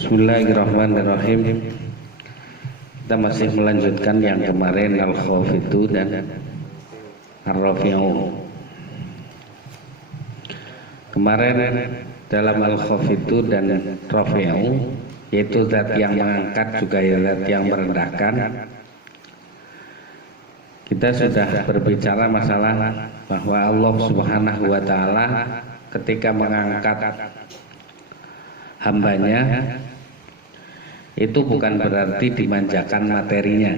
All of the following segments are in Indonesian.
Bismillahirrahmanirrahim. Kita masih melanjutkan yang kemarin al-khafidu dan ar-rafi'u. Kemarin dalam al-khafidu dan rafi'u, yaitu zat yang mengangkat juga zat yang merendahkan. Kita sudah berbicara masalah bahwa Allah Subhanahu wa ta'ala ketika mengangkat hambanya itu bukan berarti dimanjakan materinya,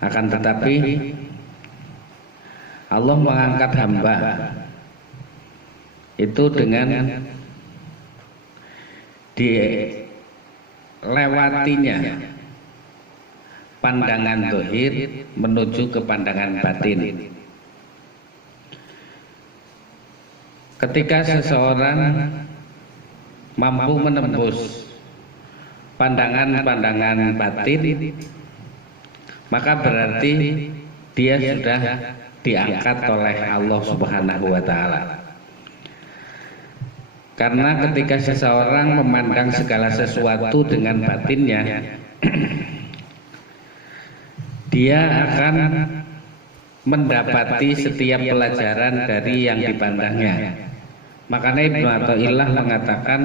akan tetapi Allah mengangkat hamba itu dengan dilewatinya pandangan zahir menuju ke pandangan batin. Ketika seseorang mampu menembus pandangan-pandangan batin, maka berarti dia sudah diangkat oleh Allah Subhanahu wa ta'ala. Karena ketika seseorang memandang segala sesuatu dengan batinnya, dia akan mendapati setiap pelajaran dari yang dipandangnya. Makanya Ibnu Athaillah mengatakan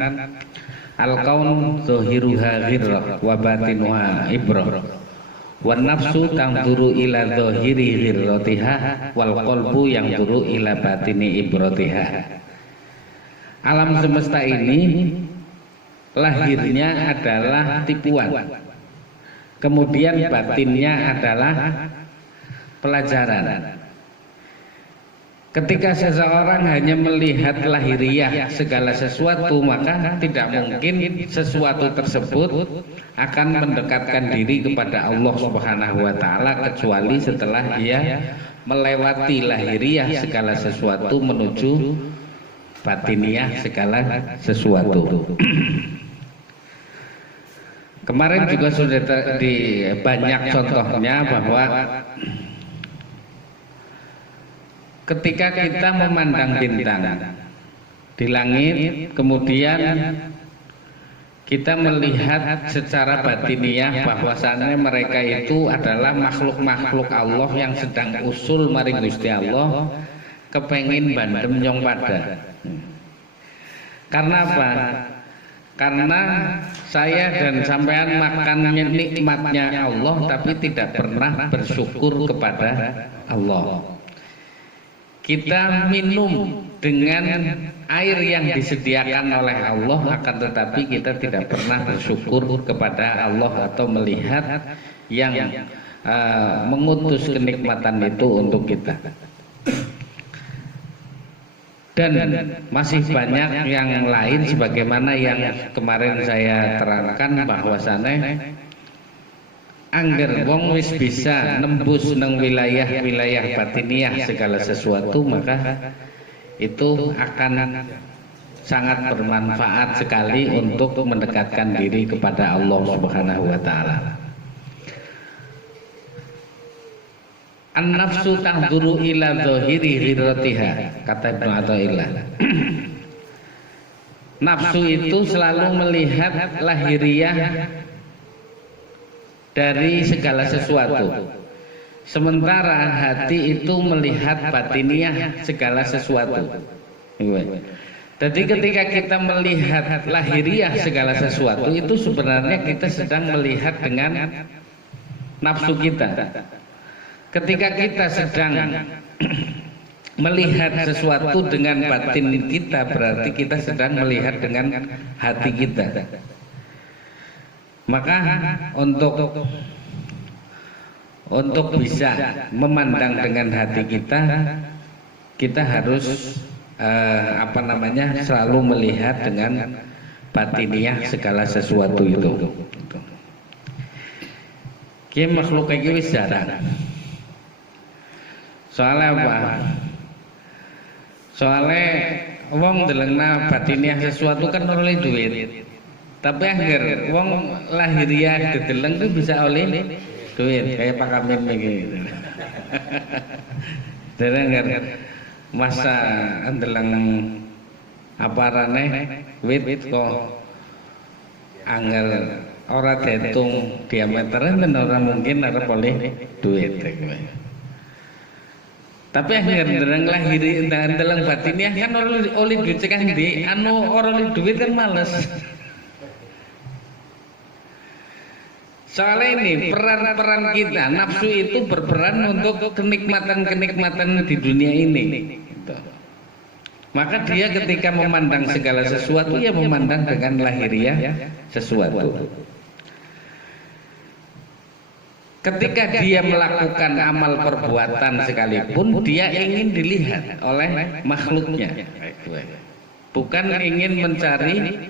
al-kaun zahiruha ghirrah wa batinuha ibrah wa nafsu tanzuru ila zahiri ghirratiha wal qalbu yanzuru ila batini ibratiha. Alam semesta ini lahirnya adalah tipuan, kemudian batinnya adalah pelajaran. Ketika seseorang hanya melihat lahiriah segala sesuatu, maka tidak mungkin sesuatu tersebut akan mendekatkan diri kepada Allah Subhanahu wa ta'ala kecuali setelah dia melewati lahiriah segala sesuatu menuju batiniah segala sesuatu. Kemarin juga sudah di banyak contohnya bahwa ketika kita memandang bintang di langit, kemudian kita melihat secara batiniah bahwasannya mereka itu adalah makhluk-makhluk Allah yang sedang usul maring Gusti Allah kepengin bandem nyong pada. Karena apa? Karena saya dan sampean makan nikmatnya Allah tapi tidak pernah bersyukur kepada Allah. Kita minum dengan air yang disediakan oleh Allah, akan tetapi kita tidak pernah bersyukur kepada Allah atau melihat yang mengutus kenikmatan itu untuk kita. Dan masih banyak yang lain sebagaimana yang kemarin saya terangkan bahwasannya angger wong wis bisa nembus nang wilayah-wilayah batiniah segala sesuatu, maka itu akan sangat bermanfaat sekali untuk mendekatkan diri kepada Allah Subhanahu wa ta'ala. An-nafsu tanzuru ila zahiri ghirratiha, kata Ibnu Athaillah. Nafsu itu selalu melihat lahiriah dari segala sesuatu, sementara hati itu melihat batiniah segala sesuatu. Jadi ketika kita melihat lahiriah segala sesuatu, itu sebenarnya kita sedang melihat dengan nafsu kita. Ketika kita sedang melihat sesuatu dengan batin kita, berarti kita sedang melihat dengan hati kita. Maka untuk bisa memandang dengan hati kita, kita harus selalu melihat dengan batiniah segala sesuatu itu. Ki makhluk iki wis jarang. Soalnya apa? Soalnya wong ndelengna batiniah sesuatu kan oleh duit. Tapi akhir wong lahiriah dedeleng itu bisa oleh duit kayak Pak Kamil gitu. Dan akhir masa ndeleng aparane wit kok angel ora diitung diameternya dan ora mungkin arep oleh duit. Tapi akhir dereng lahiri dalam batinnya kan oleh duit kan di anu ora oleh duit kan males. Soalnya ini peran-peran kita, nafsu itu berperan untuk kenikmatan-kenikmatan di dunia ini. Gitu. Maka dia ketika memandang segala sesuatu, ya memandang dengan lahiriah sesuatu. Ketika dia melakukan amal perbuatan sekalipun, dia ingin dilihat oleh makhluknya. Bukan ingin mencari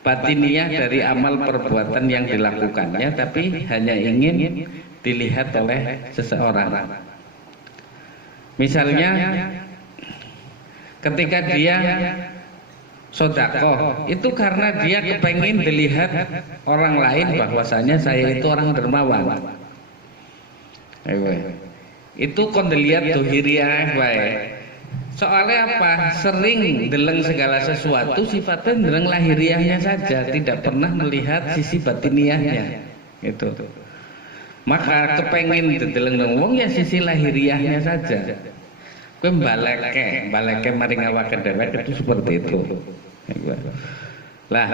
batiniah dari amal perbuatan yang dilakukannya, tapi hanya ingin dilihat oleh seseorang. Misalnya ketika dia sedekah, itu karena dia kepengen dilihat orang lain bahwasanya saya itu orang dermawan. Itu kon dilihat dohiriah wae. Soalnya apa? Sering deleng segala sesuatu sifatnya deleng lahiriahnya saja, tidak pernah melihat sisi batiniahnya. Gitu. Maka kepengen deleng wong ya sisi lahiriahnya saja. Kowe baleke maring awake dhewe itu seperti itu. Lah,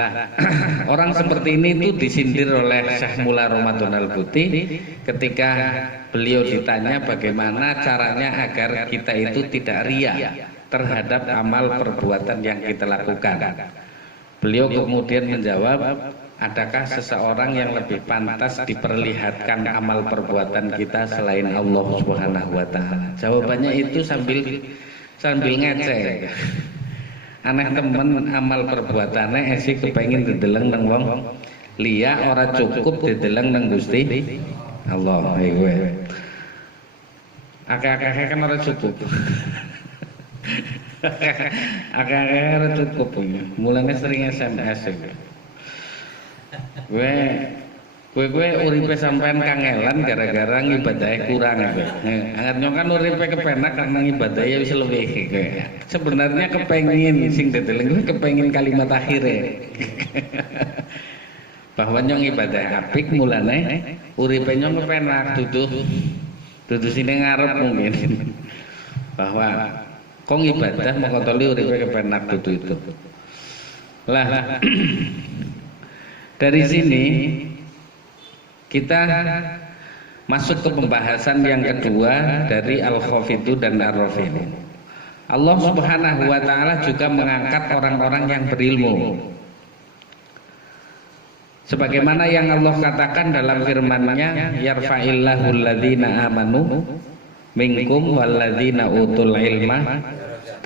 orang seperti ini itu disindir oleh Syekh Mula Ramadan Al-Buti ketika beliau ditanya bagaimana caranya agar kita itu tidak riya terhadap amal perbuatan yang kita lakukan. Beliau kemudian menjawab, adakah seseorang yang lebih pantas diperlihatkan amal perbuatan kita selain Allah Subhanahu wa taala? Jawabannya itu sambil ngecek. Aneh temen amal perbuatannya esi kepengin dideleng nang wong liya ora cukup dideleng nang Gusti Allah. Akeh-akeh kan ora cukup. Akeh-akeh ora cukup. Mulane sering SMS iki. Kowe uripe sampean kangelan gara-gara ngibadahe kurang kowe. Anggere nyong kan uripe kepenak karena ngibadahe wis luwih kowe. Sebenarnya kepengin sing dedeleng kepengin kalimat akhire. Bahwa nyong ibadah apik mulane uripe nyong kepenak dudu sine ngarep mungkin. Bahwa kong ibadah mengkotoli uripe kepenak dudu itu. Lah dari sini kita masuk ke pembahasan yang kedua dari Al-Khafidhu dan Ar-Rafi'u. Allah Subhanahu wa taala juga mengangkat orang-orang yang berilmu. Sebagaimana yang Allah katakan dalam firman-Nya, yarfa'illahu alladzina amanu minkum walladzina utul ilma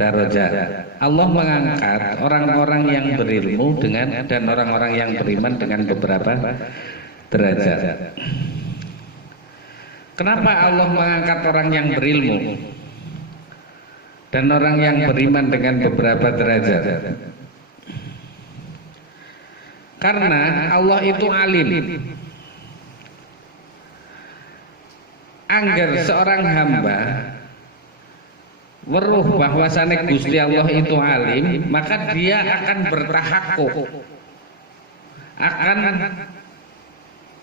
darajat. Allah mengangkat orang-orang yang berilmu dengan dan orang-orang yang beriman dengan beberapa derajat. Kenapa Allah mengangkat orang yang berilmu dan orang yang beriman dengan beberapa derajat? Karena Allah itu alim. Angger seorang hamba weruh bahwasane Gusti Allah itu alim, maka dia akan bertahakkuk, akan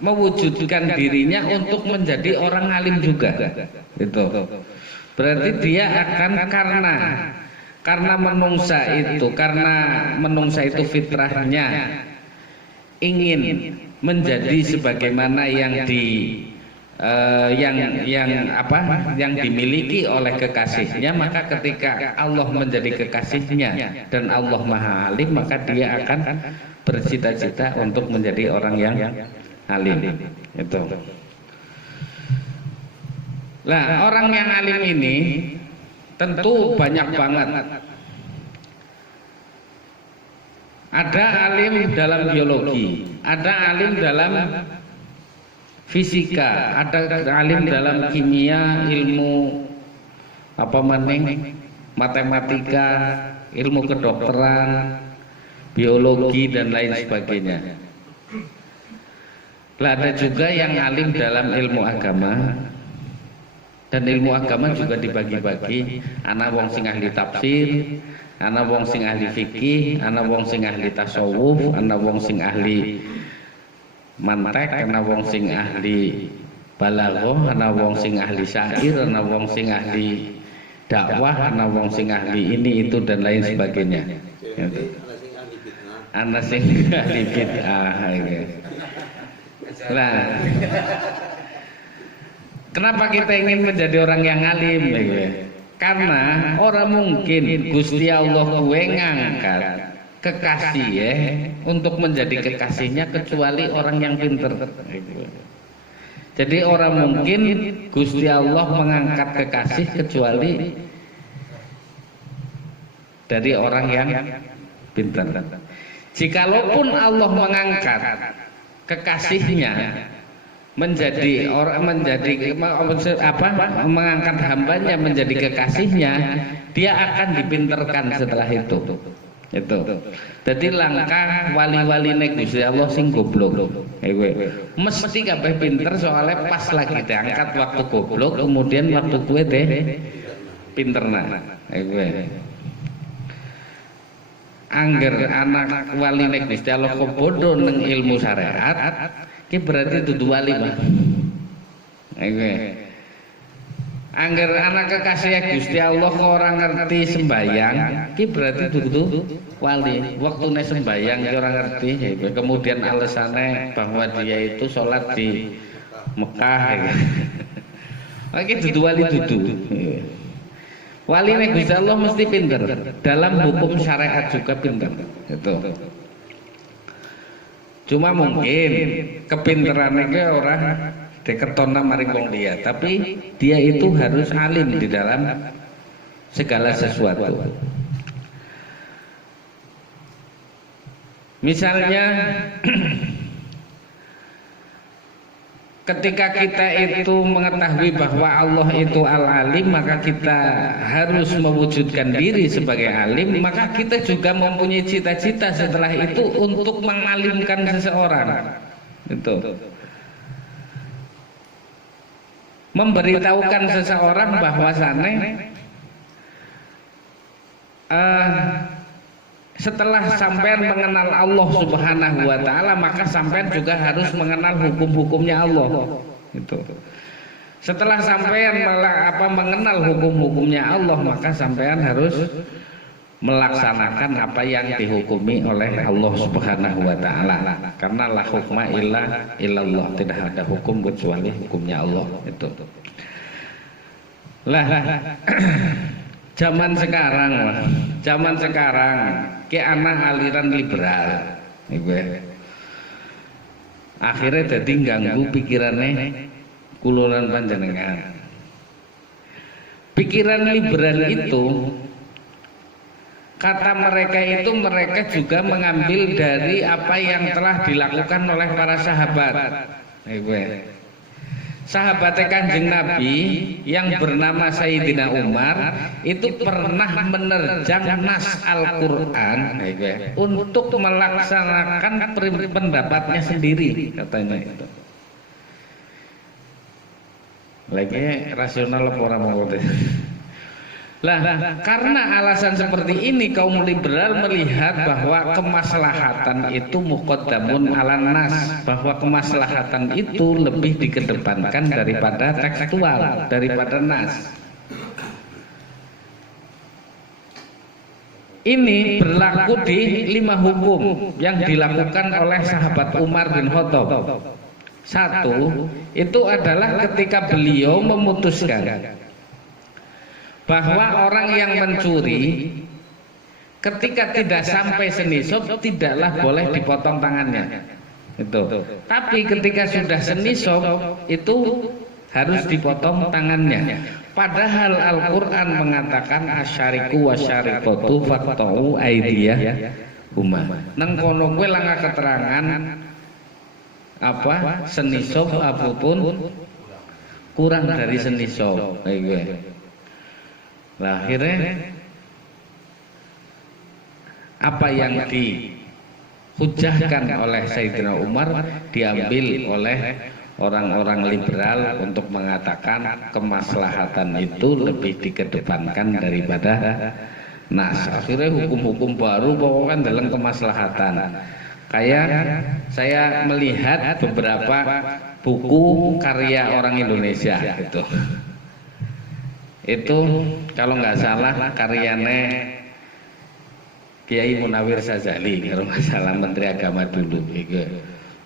mewujudkan dirinya untuk menjadi orang alim juga. Itu berarti dia akan karena menungsa itu fitrahnya ingin menjadi sebagaimana yang dimiliki oleh kekasihnya, maka ketika Allah menjadi kekasihnya dan Allah Maha Alim, maka dia akan bercita-cita untuk menjadi orang yang alim. Itu. Lah, orang yang alim ini tentu banyak banget. Ada alim dalam biologi, ada alim dalam fisika, ada alim dalam kimia, ilmu matematika, ilmu kedokteran, biologi dan lain sebagainya. Lah, ada juga yang alim dalam ilmu agama, dan ilmu agama juga dibagi-bagi. Ana wong sing ahli tafsir, ana wong sing ahli fikih, ana wong sing ahli tasawuf, ana wong sing ahli mantek, ana wong sing ahli balaghah, ana wong sing ahli syair, ana wong sing ahli dakwah, ana wong sing ahli ini itu dan lain sebagainya. Ana sing ahli bid'ah. Nah, kenapa kita ingin menjadi orang yang alim? Karena orang mungkin Gusti Allah kuwe ngangkat kekasih ya untuk menjadi kekasihnya kecuali orang yang pinter. Jadi orang mungkin Gusti Allah mengangkat kekasih kecuali dari orang yang pinter. Jikalaupun Allah mengangkat kekasihnya menjadi mengangkat hambanya menjadi kekasihnya, dia akan dipinterkan setelah itu. Jadi langkah wali-wali Gusti Allah sing goblok. Mesti kabeh pinter soalnya pas lagi diangkat waktu goblok, kemudian waktu kuwe teh pinterna. Angger anak wali Gusti Allah bodoh neng ilmu syariat, ki berarti dudu wali mah. Angger anak kekasih Gusti Allah kok ora ngerti sembayang, ki berarti dudu wali. Waktune sembayang ki ora ngerti, kemudian alasannya bahwa dia itu sholat di Mekah. Oke, dudu wali dudu. Wali Gusti Allah mesti pinter, dalam hukum syariat juga pinter. Itu. Cuma mungkin kepinterannya ke orang deketona maring wong liya, tapi dia itu harus alim di dalam segala sesuatu. Misalnya ketika kita itu mengetahui bahwa Allah itu al-alim, maka kita harus mewujudkan diri sebagai alim, maka kita juga mempunyai cita-cita setelah itu untuk mengalimkan seseorang. Itu. Memberitahukan seseorang bahwasannya setelah sampean mengenal Allah Subhanahu wa taala, maka sampean juga harus mengenal hukum-hukumnya Allah. Itu. Setelah sampean mengenal hukum-hukumnya Allah, maka sampean harus melaksanakan apa yang dihukumi oleh Allah Subhanahu wa taala. Karena la hukma illallah, tidak ada hukum kecuali hukumnya Allah. Itu. Lah zaman sekarang ke anak aliran liberal, akhirnya jadi ganggu pikirannya kuluran panjenengan. Pikiran liberal itu, kata mereka itu, mereka juga mengambil dari apa yang telah dilakukan oleh para sahabat. Sahabatnya Kanjeng Nabi yang bernama Sayyidina Umar itu pernah menerjang nas Al-Quran untuk melaksanakan pendapatnya sendiri, katanya itu. Lagi rasional orang mau. Lah, karena alasan seperti ini kaum liberal melihat bahwa kemaslahatan itu muqaddamun alan nas, bahwa kemaslahatan itu lebih dikedepankan daripada tekstual, daripada nas. Ini berlaku di 5 hukum yang dilakukan oleh sahabat Umar bin Khattab. Satu, itu adalah ketika beliau memutuskan bahwa orang yang mencuri ketika tidak sampai senisab tidaklah boleh dipotong tangannya. Itu. Tapi ketika sudah senisab itu harus dipotong tangannya. Padahal Al-Qur'an mengatakan asyariku wasyariqatu faqta'u aydiyah huma. Nang kono kuwi langa keterangan apa senisab apapun kurang dari senisab. Nah, akhirnya apa yang dihujahkan oleh Sayyidina Umar diambil oleh orang-orang liberal untuk mengatakan kemaslahatan itu lebih dikedepankan daripada nas. Akhirnya hukum-hukum baru pokoknya dalam kemaslahatan. Kayak saya melihat beberapa buku karya orang Indonesia gitu. Itu kalau nggak salah karyanya Kiai Munawir Sazali, kalau nggak salah Menteri Agama dulu, gitu.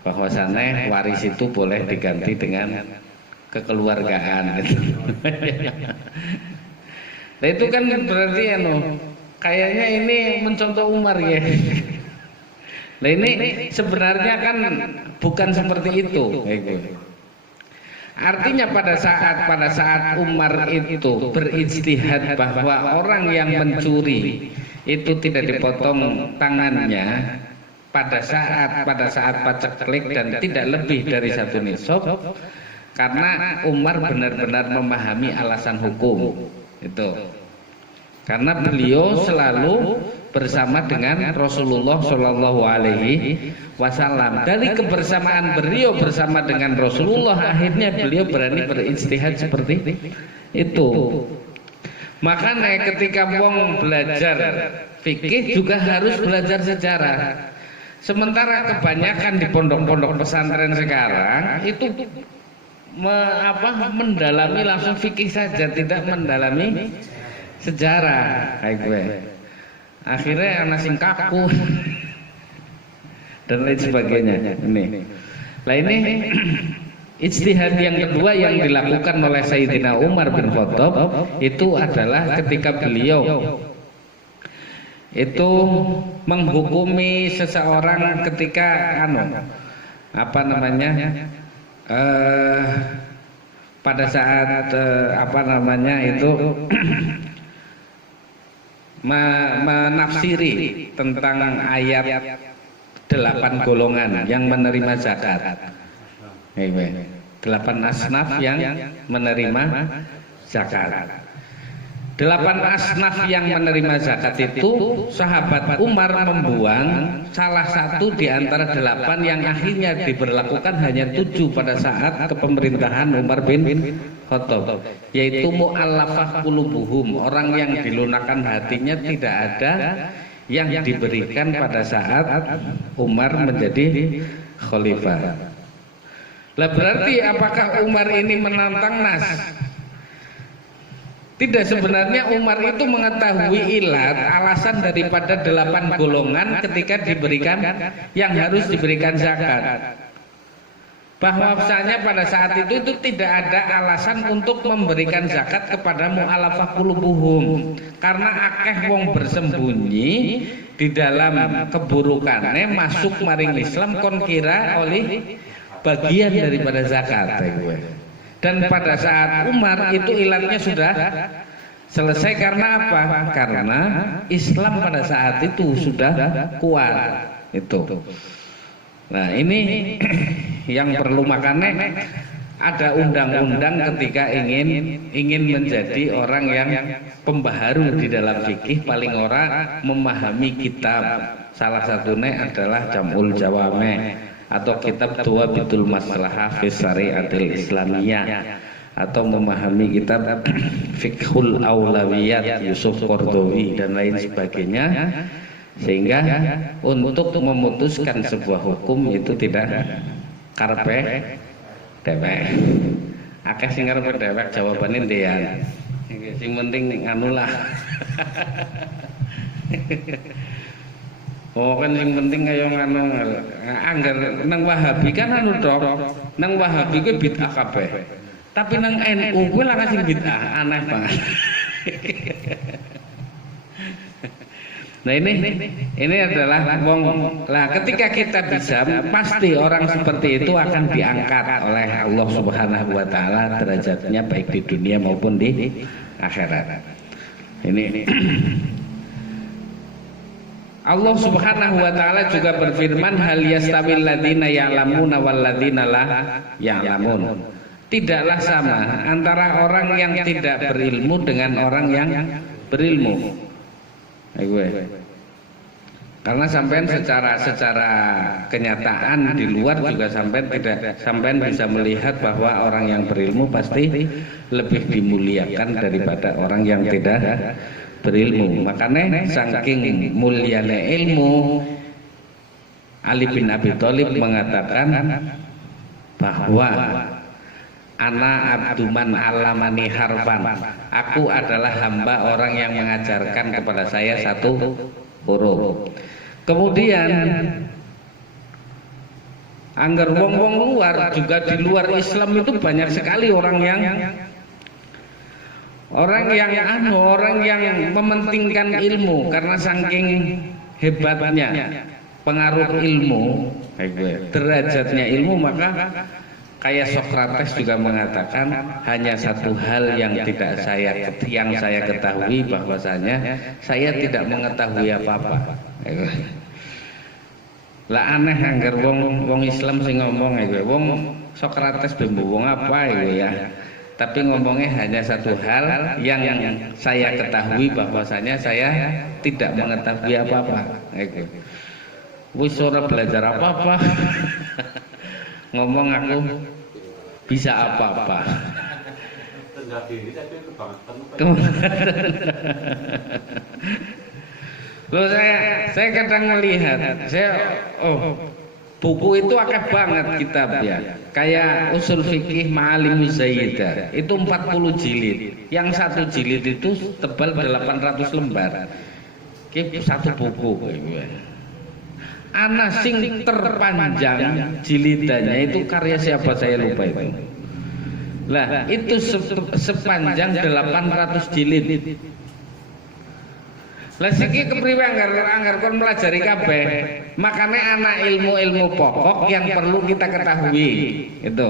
Bahwasannya waris itu boleh diganti dengan kekeluargaan. Gitu. Nah itu kan berarti kayaknya ini mencontoh Umar ya. Nah ini sebenarnya kan bukan seperti itu. Artinya pada saat Umar itu berijtihad bahwa orang yang mencuri itu tidak dipotong tangannya pada saat paceklik dan tidak lebih dari 1 nisab, karena Umar benar-benar memahami alasan hukum itu. Karena beliau selalu bersama dengan Rasulullah Shallallahu Alaihi Wasallam. Dari kebersamaan beliau bersama dengan Rasulullah, akhirnya beliau berani berijtihad seperti itu. Makanya ketika wong belajar fikih juga harus belajar sejarah. Sementara kebanyakan di pondok-pondok pesantren sekarang itu mendalami langsung fikih saja, tidak mendalami sejarah kayak gue. Akhirnya anak sing kaku dan lain sebagainya. Nah ini ijtihad yang kedua yang dilakukan oleh Sayyidina Umar bin Khattab itu adalah ketika beliau itu menghukumi seseorang ketika pada saat itu menafsiri tentang ayat 8 golongan yang menerima zakat. 8 asnaf yang menerima zakat. 8 asnaf yang menerima zakat itu sahabat Umar membuang salah satu di antara 8 yang akhirnya diberlakukan hanya 7 pada saat kepemerintahan Umar bin Khattab, yaitu mu'allafah qulubuhum, orang yang dilunakkan hatinya tidak ada yang diberikan pada saat Umar menjadi khalifah. Lah berarti apakah Umar ini menantang nas? Tidak, sebenarnya Umar itu mengetahui ilat alasan daripada 8 golongan ketika diberikan yang harus diberikan zakat. Bahwasanya pada saat itu tidak ada alasan untuk memberikan zakat kepada mu'alafah qulubuhum, karena akeh wong bersembunyi di dalam keburukannya masuk maring Islam kon kira oleh bagian daripada zakat. Dan pada saat Umar itu ilatnya sudah selesai. Karena apa? Karena Islam pada saat itu sudah kuat itu. Nah ini yang perlu, makanya ada undang-undang ketika ingin menjadi orang yang pembaharu di dalam fikih, paling ora memahami kitab. Salah satunya adalah Jam'ul Jawame atau kitab Dhawabitul Maslahah fi Syariatil Islamiyah, atau memahami kitab Fiqhul Aulawiyat Yusuf Qardawi dan lain sebagainya, sehingga untuk memutuskan sebuah hukum itu tidak karepe dewek. Akeh sing karepe dewek jawabane ndean. Sing penting anulah. Oh kan yang penting kaya anggar nang Wahabi kan tok. Nang Wahabi kuwi bid'ah kabeh. Tapi nang NU kuwi lah sing bid'ah, aneh banget. Nah ini adalah lah ketika kita bisa, pasti orang seperti itu akan diangkat oleh Allah Subhanahu wa taala derajatnya baik di dunia maupun di akhirat. Ini Allah Subhanahu wa taala juga berfirman, hal yastawil ladzina ya'lamuna wal ladzina la ya'lamun. Tidaklah sama antara orang yang tidak berilmu dengan orang yang berilmu. Karena sampean secara kenyataan di luar juga sampean bisa melihat bahwa orang yang berilmu pasti lebih dimuliakan daripada orang yang tidak berilmu. Makanya saking muliane ilmu, Ali bin Abi Thalib mengatakan bahwa ana abduman alamani harfan, aku adalah hamba orang yang mengajarkan kepada saya satu huruf. Kemudian anggar wong-wong luar juga, di luar Islam itu banyak sekali orang yang mementingkan ilmu karena saking hebatnya pengaruh ilmu, derajatnya ilmu. Maka kayak Sokrates juga mengatakan hanya satu hal yang saya ketahui, bahwasanya saya tidak mengetahui apa-apa. Lah aneh anggar wong Islam sing ngomong wong Sokrates bembu wong apa ya. Tapi ngomongnya hanya satu hal yang saya ketahui, bahwasanya saya tidak mengetahui apa-apa. Wis ora belajar apa-apa. Ngomong aku bisa apa-apa. Loh, saya kadang melihat, buku itu akeh banget kitab ya. Kayak Usul Fikih Ma'alimuz Zaidah itu 40 jilid. Yang satu jilid itu tebal 800 lembar. Satu buku. Ana sing terpanjang jilidannya itu karya siapa saya lupa itu. Lah itu sepanjang 800 jilid. Lah siki kepriwe anggar kon melajari kabeh. Makanya anak ilmu-ilmu pokok yang perlu kita ketahui itu.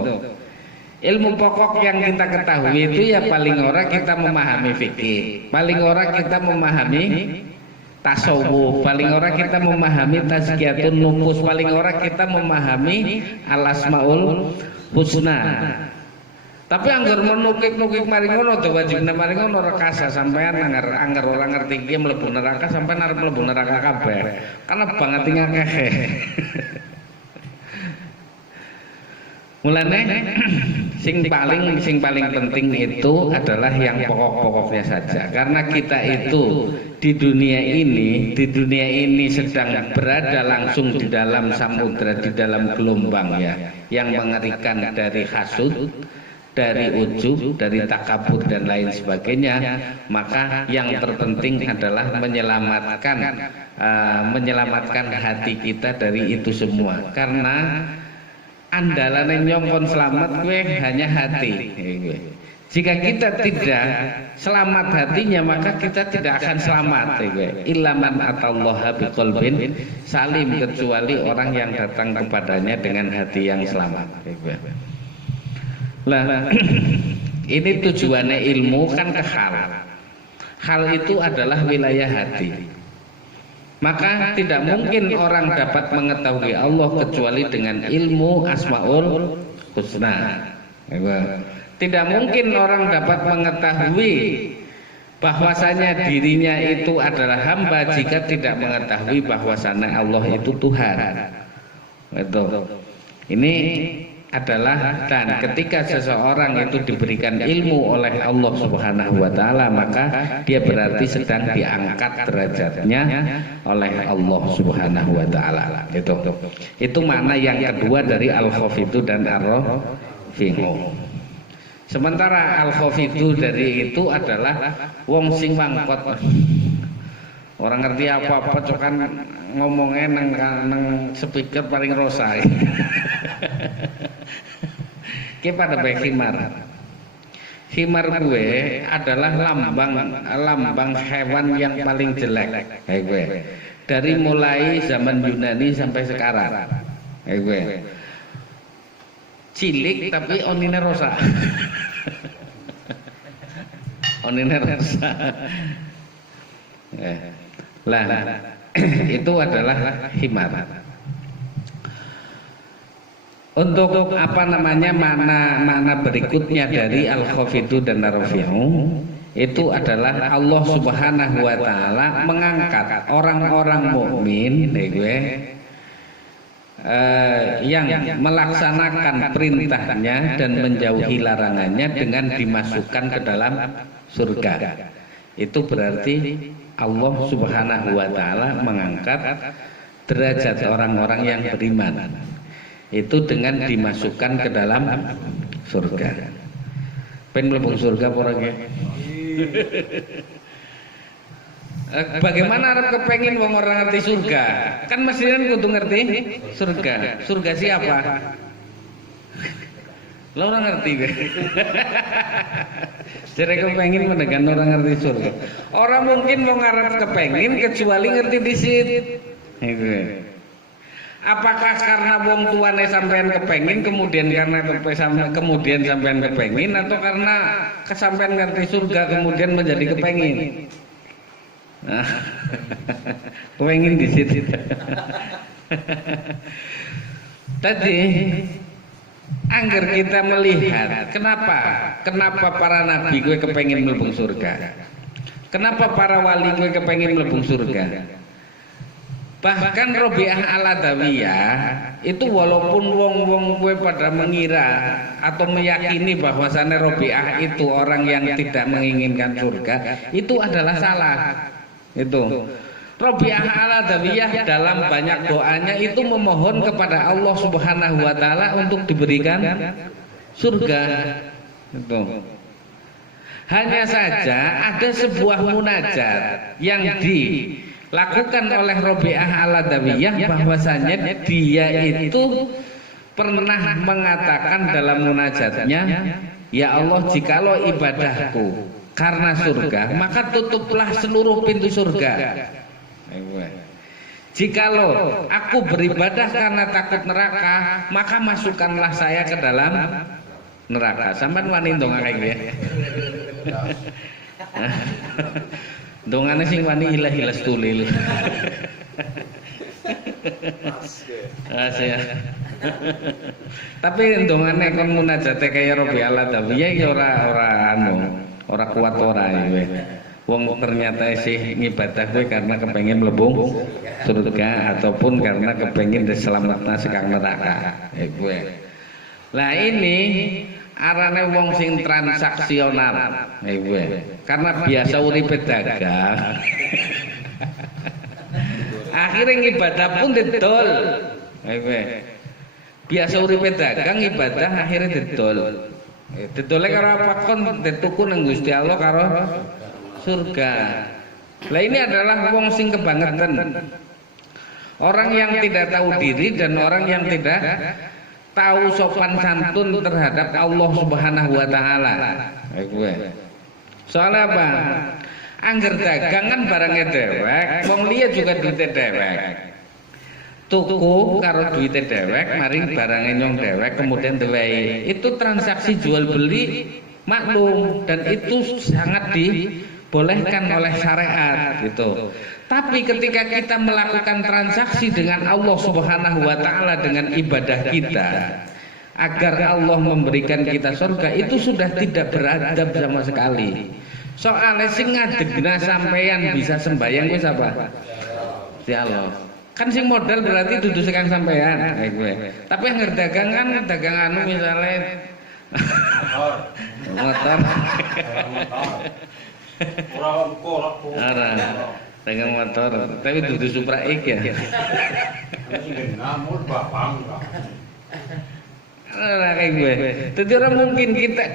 Ilmu pokok yang kita ketahui itu ya paling ora kita memahami fikih, paling ora kita memahami tasawuf, paling ora kita memahami tazkiyatun nufus, paling ora kita memahami al-asmaul husna. Tapi anggar menukik-nukik mari ngono to wajibna mari ngono rekasa sampean anggar ora ngerti iki mlebu neraka sampean arep mlebu neraka kabeh. Karena banget akeh. Mulane sing paling penting itu adalah yang pokok-pokoknya saja. Karena kita itu di dunia ini sedang berada langsung di dalam samudra, di dalam gelombang ya, yang mengerikan dari hasud, dari ujub, dari takabur dan lain sebagainya. Maka yang terpenting adalah menyelamatkan hati kita dari itu semua. Karena andalan nyongkon selamat gue hanya hati. Jika kita tidak selamat hatinya, maka kita tidak akan selamat. Ilaman atallaha biqalbin salim, kecuali orang yang datang kepadanya dengan hati yang selamat. Lah ini tujuannya ilmu kan ke hal. Hal itu adalah wilayah hati. Maka tidak mungkin orang dapat mengetahui Allah kecuali dengan ilmu asmaul husna. Tidak mungkin orang dapat mengetahui bahwasanya dirinya itu adalah hamba jika tidak mengetahui bahwasanya Allah itu Tuhan. Ini adalah, dan ketika seseorang itu diberikan ilmu oleh Allah Subhanahu wa taala, maka dia berarti sedang diangkat derajatnya oleh Allah Subhanahu wa taala. Itu makna yang kedua dari al-khafidu dan ar-rafi'u. Sementara al-khafidu dari itu adalah wong sing mangkot. Orang ngerti apa-apa cokan ngomongnya nang speaker paling rosa. Ki pada baik khimar. Khimar gue adalah lambang hewan yang paling jelek. Gue. Dari mulai zaman Yunani sampai sekarang. Gue. Cilik tapi onine rosa. Onine rosa. Lah itu adalah khimar. Untuk apa namanya makna berikutnya dari al-khafidu dan ar-rafi'u itu adalah Allah Subhanahu wa taala mengangkat orang-orang mukmin yang melaksanakan perintahnya dan menjauhi larangannya dengan dimasukkan ke dalam surga. itu berarti Allah Subhanahu wa taala mengangkat derajat orang-orang yang beriman itu dengan dimasukkan ke dalam surga. Pen mlebu surga apa ora nggih? Bagaimana arep kepengin wong ora ngerti surga? Kan mestinya kudu ngerti surga. Surga siapa? Lo orang ngerti kan? Jadi kepengin mendekan orang ngerti surga. Orang mungkin mau ngarep kepengin kecuali ngerti disit. Apakah karena wong tuane sampean kepengin kemudian kemudian sampean kepengin atau karena kesampean ngerti surga kemudian menjadi kepengin? Nah, kepengin disit. Tadi angger kita melihat kenapa para nabi gue kepengen mlebu surga, kenapa para wali gue kepengen mlebu surga. Bahkan Robiah Al-Adawiyah itu walaupun wong-wong gue pada mengira atau meyakini bahwasannya Robiah itu orang yang tidak menginginkan surga, itu adalah salah. Itu Robiah Al-Adawiyah dalam banyak doanya itu memohon kepada Allah Subhanahu wa taala untuk diberikan surga. Itu. Hanya saja ada sebuah munajat yang dilakukan oleh Robiah Al-Adawiyah bahwasanya dia itu pernah mengatakan dalam munajatnya, ya Allah, jikalau ibadahku karena surga, maka tutuplah seluruh pintu surga. Jikalau aku beribadah karena takut neraka, maka masukkanlah saya ke dalam neraka. Sampeyan wani ndonga kayak gitu ya. Dongane sing wani ilah-ilah stulil. Asyik. Tapi dongane kon munajate kaya Robi Al-Adawiyah ya ora kuat ora ya. Wong ternyata sih ngibadah gue karena kepengen mlebu surga ataupun karena kepengen diselametna sekang neraka. Gue. Lah ini arane wong sing transaksional. Gue. Karena biasa uripe dagang. Akhirnya ngibadah pun didol. Gue. Biasa uripe dagang ibadah akhirnya didol. Didole karo apa kon dituku nang Gusti Allah karo surga. Lah ini adalah wong sing kebangetan. Orang yang tidak tahu diri dan orang yang tidak tahu sopan santun terhadap Allah Subhanahu wa taala. Soalnya apa? Angger dagang kan barangnya dewek, wong liya juga duitnya dewek. Tuku karo duitnya dewek, mari barangnya nyong dewek kemudian dewei. Itu transaksi jual beli maklum dan itu sangat dibolehkan oleh syariat gitu. Tapi ketika kita melakukan transaksi dengan Allah Subhanahu wa taala dengan ibadah kita agar Allah memberikan kita surga, itu sudah tidak beradab sama sekali. Soalnya sing ngadegna sampeyan bisa sembayang wis apa? Gusti Allah. Kan sing modal berarti dudu sekang sampeyan. Tapi yang dagang kan dagang anu misalnya motor. Ora dagang motor, tapi dudu Supra X ya. Nah, kayak gue. Jadi orang mungkin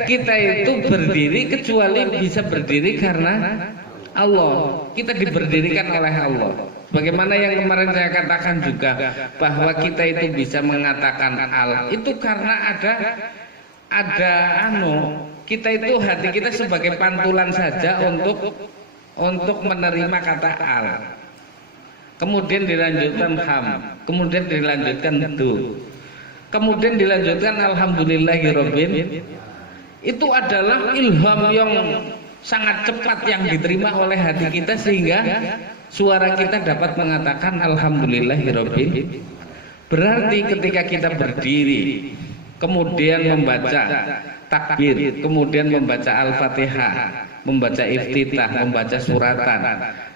kita itu berdiri kecuali bisa berdiri karena Allah. Kita diberdirikan oleh Allah. Bagaimana yang kemarin saya katakan juga bahwa kita itu bisa mengatakan al itu karena ada kita itu hati kita sebagai pantulan saja untuk menerima kata al. Kemudian dilanjutkan ham, kemudian dilanjutkan du. Kemudian dilanjutkan alhamdulillahirabbil. Itu adalah ilham yang sangat cepat yang diterima oleh hati kita sehingga suara kita dapat mengatakan alhamdulillahirabbil. Berarti ketika kita berdiri kemudian membaca takbir, kemudian membaca Al-Fatihah, membaca iftitah, membaca suratan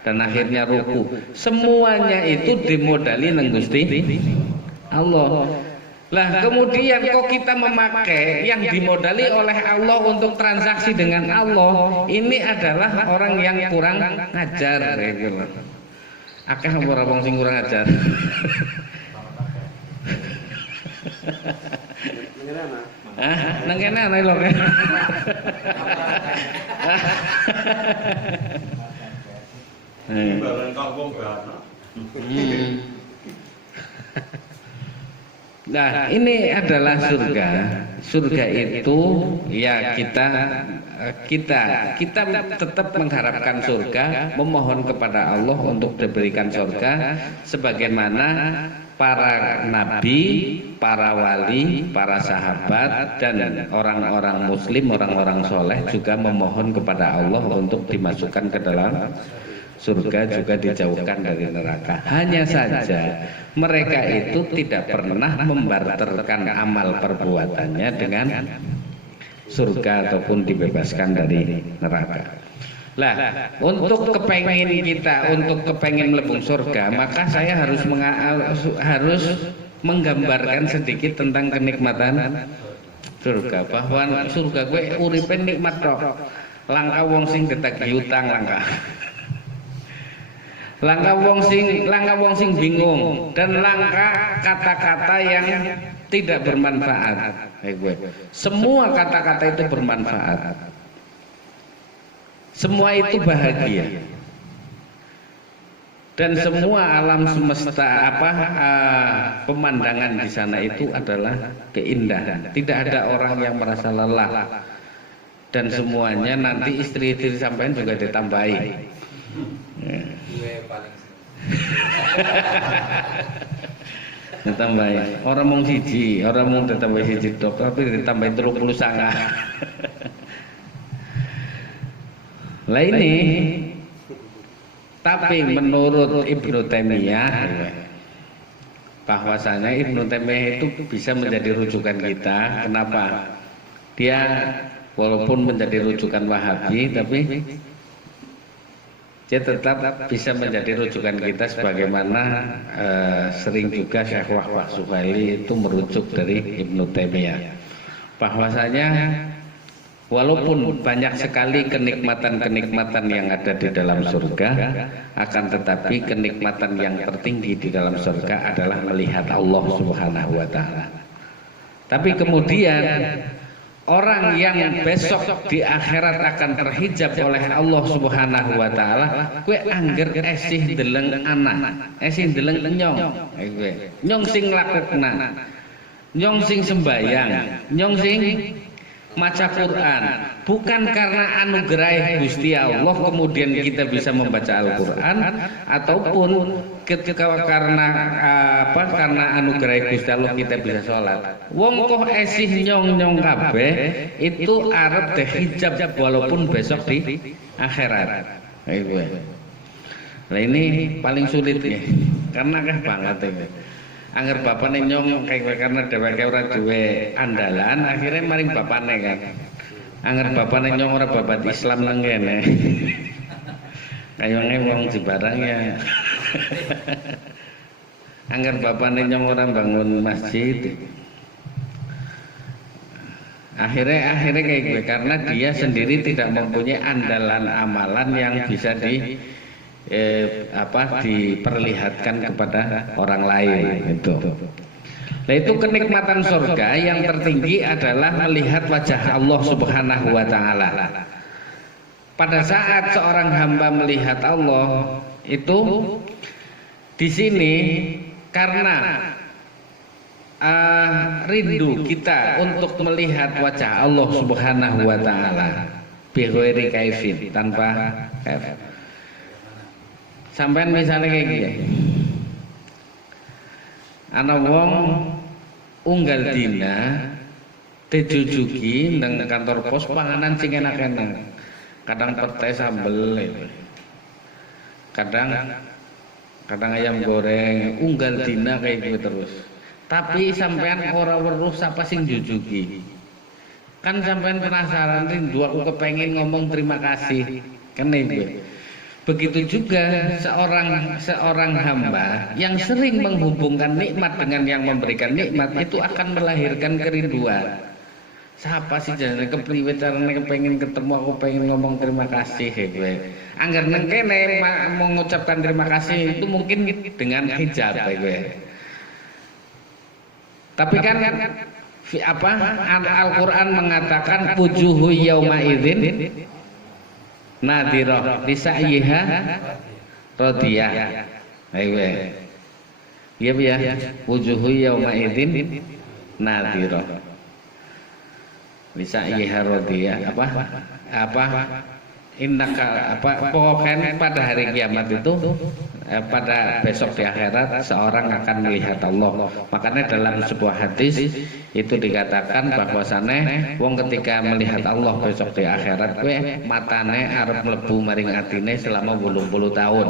dan akhirnya ruku, semuanya itu dimodali nang Gusti Allah. Lah kemudian kok kita memakai yang dimodali oleh Allah untuk transaksi dengan Allah, ini adalah orang yang kurang ngajar gitu loh. Akeh ora wong sing kurang ajar. Nang kene ana lho. Nah, ini adalah surga. Surga itu ya kita tetap mengharapkan surga, memohon kepada Allah untuk diberikan surga sebagaimana para nabi, para wali, para sahabat dan orang-orang muslim, orang-orang soleh juga memohon kepada Allah untuk dimasukkan ke dalam surga, juga dijauhkan dari neraka. Hanya saja mereka itu tidak pernah membarterkan amal perbuatannya dengan surga ataupun dibebaskan dari neraka. Lah, untuk kepengen melebung surga, maka saya harus menggambarkan sedikit tentang kenikmatan surga. Bahwa surga gue uripe nikmat tok. Langka wong sing ditagih utang langka. Langka wong sing bingung, dan langka kata-kata yang tidak bermanfaat. Semua kata-kata itu bermanfaat. Semua itu bahagia. Dan semua alam semesta pemandangan di sana itu adalah keindahan. Tidak ada orang yang merasa lelah. Dan semuanya nanti istri-istri sampean juga ditambahi. Ditambahin orang mung siji, orang mung ditambahi siji tok, tapi ditambahin 30 sangat. Lah ini, tapi menurut Ibnu Taimiyah, bahwasanya Ibnu Taimiyah itu bisa menjadi rujukan kita. Kenapa? Dia walaupun menjadi rujukan Wahabi, tapi dia tetap bisa menjadi rujukan kita sebagaimana sering juga Syekh Wahbah Suhaili itu merujuk dari Ibnu Taimiyah, bahwasanya walaupun banyak sekali kenikmatan-kenikmatan yang ada di dalam surga, akan tetapi kenikmatan yang tertinggi di dalam surga adalah melihat Allah Subhanahu wa taala. Tapi kemudian orang yang besok di akhirat akan terhijab oleh Allah Subhanahu wa taala, kowe angger esih deleng anak, esih deleng nyong, nyong sing lakukna, nyong sing sembayang, nyong sing maca Quran, bukan karena anugerah Gusti Allah kemudian kita bisa membaca Al-Quran, ataupun karena karena anugerah Gusti Allah kita bisa sholat. Wong kok esih nyong kabeh itu arep dihijab walaupun besok di akhirat. Nah ini paling sulit ya, karena banget ini. Angger bapane nyong karena dheweke ora duwe andalan, akhirnya maring bapane kan. Angger bapane nyong ora babat Islam nang kene. Kayane wong Jembarang ya. Angger bapane nyong ora bangun masjid. Akhirnya kayak gue, karena dia sendiri tidak mempunyai andalan amalan yang bisa diperlihatkan kepada orang lain itu. Nah itu kenikmatan surga yang tertinggi adalah melihat wajah Allah Subhanahu wa taala. Pada saat seorang hamba melihat Allah itu di sini karena rindu kita untuk melihat wajah Allah Subhanahu wa taala bi ghairi kaifin, tanpa kaif. Sampai misalnya kayak gini, ana wong unggal dina dijujuki nang kantor pos panganan sing enak-enak, kadang petai sambel, kadang ayam goreng, unggal dina kayak gitu terus. Tapi sampean ora weruh sapa sing jujuki, kan sampean penasaran, rindu aku kepengen ngomong terima kasih, kan itu. begitu juga seorang hamba yang sering menghubungkan nikmat dengan yang memberikan nikmat itu akan melahirkan kerinduan. Siapa sih jangan kepriwe carane kepengin ketemu, aku pengen ngomong terima kasih gue. Angger neng kene mengucapkan terima kasih itu mungkin dengan hijab gue. Tapi kan Al-Qur'an mengatakan wujuhu yauma idzin nadhirah lisa'yiha radiyah. Ayo. Iya ya, wujuhu yauma idzin nadhirah lisa'yiha radiyah. Pokoknya pada hari kiamat itu pada besok di akhirat seorang akan melihat Allah. Makanya dalam sebuah hadis itu dikatakan bahwasannya wong ketika melihat Allah besok di akhirat gue matane arep mlebu maring atine selama 80 tahun.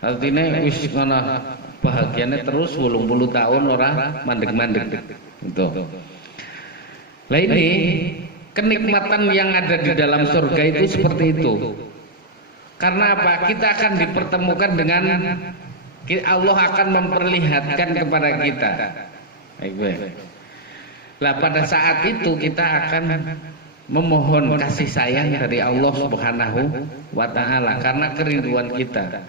Artinya wis ngono bahagiane terus 80 tahun ora mandeg-mandeg gitu. Lah ini kenikmatan yang ada di dalam surga itu seperti itu. Karena apa? Kita akan dipertemukan dengan Allah akan memperlihatkan kepada kita. Lah pada saat itu kita akan memohon kasih sayang dari Allah Subhanahu wa taala karena kerinduan kita.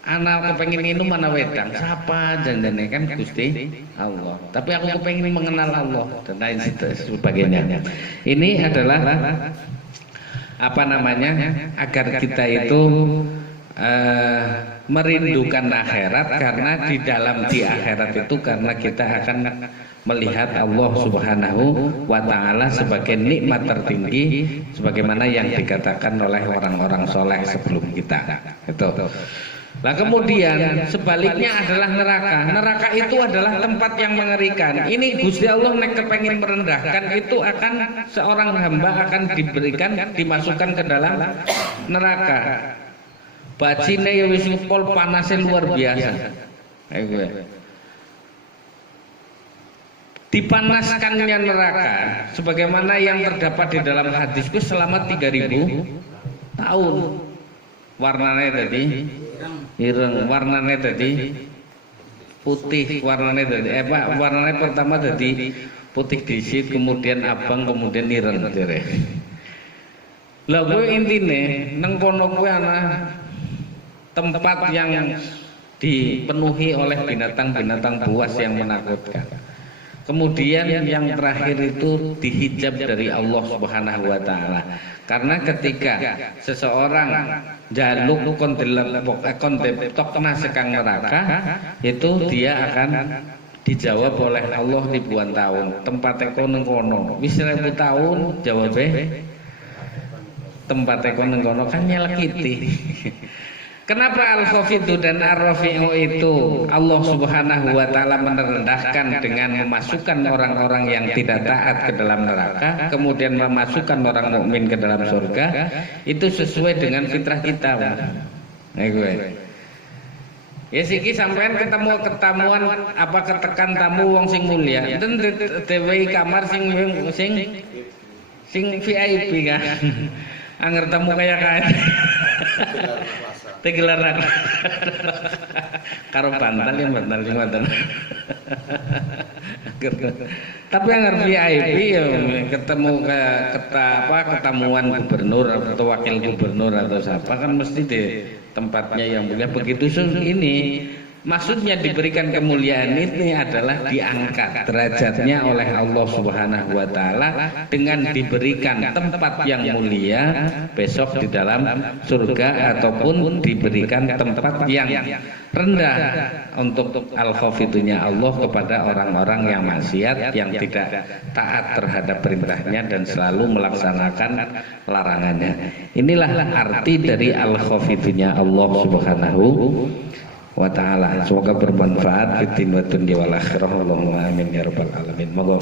Anak kepengen minum mana wedang, siapa janjane kan Gusti Allah. Tapi aku kepengen mengenal Allah dan lain sebagainya. Ini adalah agar kita itu merindukan akhirat karena di akhirat itu karena kita akan melihat Allah Subhanahu wa taala sebagai nikmat tertinggi sebagaimana yang dikatakan oleh orang-orang soleh sebelum kita. Itu. Nah kemudian sebaliknya adalah neraka. Neraka itu adalah tempat yang mengerikan. Ini Gusti Allah nek kepengin merendahkan itu akan seorang hamba akan dimasukkan ke dalam neraka. Bacine ya wis ngepol panasnya luar biasa. Dipanaskannya neraka sebagaimana yang terdapat di dalam hadisku selama 3000 tahun. Warnanya tadi ireng, warnanya tadi putih, warnanya tadi warnanya pertama tadi putih disit, kemudian abang, kemudian ireng jere. Lah kuwi intine nang kono kuwi ana tempat yang dipenuhi oleh binatang-binatang buas yang menakutkan. Kemudian yang terakhir itu dihijab dari Allah Subhanahu wa taala. Karena ketika seseorang jaluk konteptokna sekang neraka itu dia akan dijawab oleh Allah ribuan tahun. Tempatnya kono wis 1000 tahun jawabe tempatnya kono kan nyelekiti. Kenapa Al-Khafidu dan Ar-Rafi'u itu Allah Subhanahu wa taala merendahkan dengan memasukkan orang-orang yang tidak taat ke dalam neraka, kemudian memasukkan orang mukmin ke dalam surga, itu sesuai dengan fitrah kita. Ya siki sampean ketemuan apa ketekan tamu wong sing mulia, enten dewe kamar sing VIP kan. Anger tamu kayak tegelar karo bantal yang bantal sing wonten. Tapi yang VIP ya ketemu ketemuan gubernur atau wakil gubernur atau siapa kan mesti di tempatnya yang mulia begitu ini. Maksudnya diberikan kemuliaan ini adalah diangkat derajatnya oleh Allah Subhanahu wa taala dengan diberikan tempat yang mulia besok di dalam surga ataupun diberikan tempat yang rendah untuk al-khafidunya Allah kepada orang-orang yang maksiat yang tidak taat terhadap perintahnya dan selalu melaksanakan larangannya. Inilah arti dari al-khafidunya Allah Subhanahu wa ta'ala. Semoga bermanfaat di dunia wal akhirah. Allahumma amin ya rabbal alamin. Moga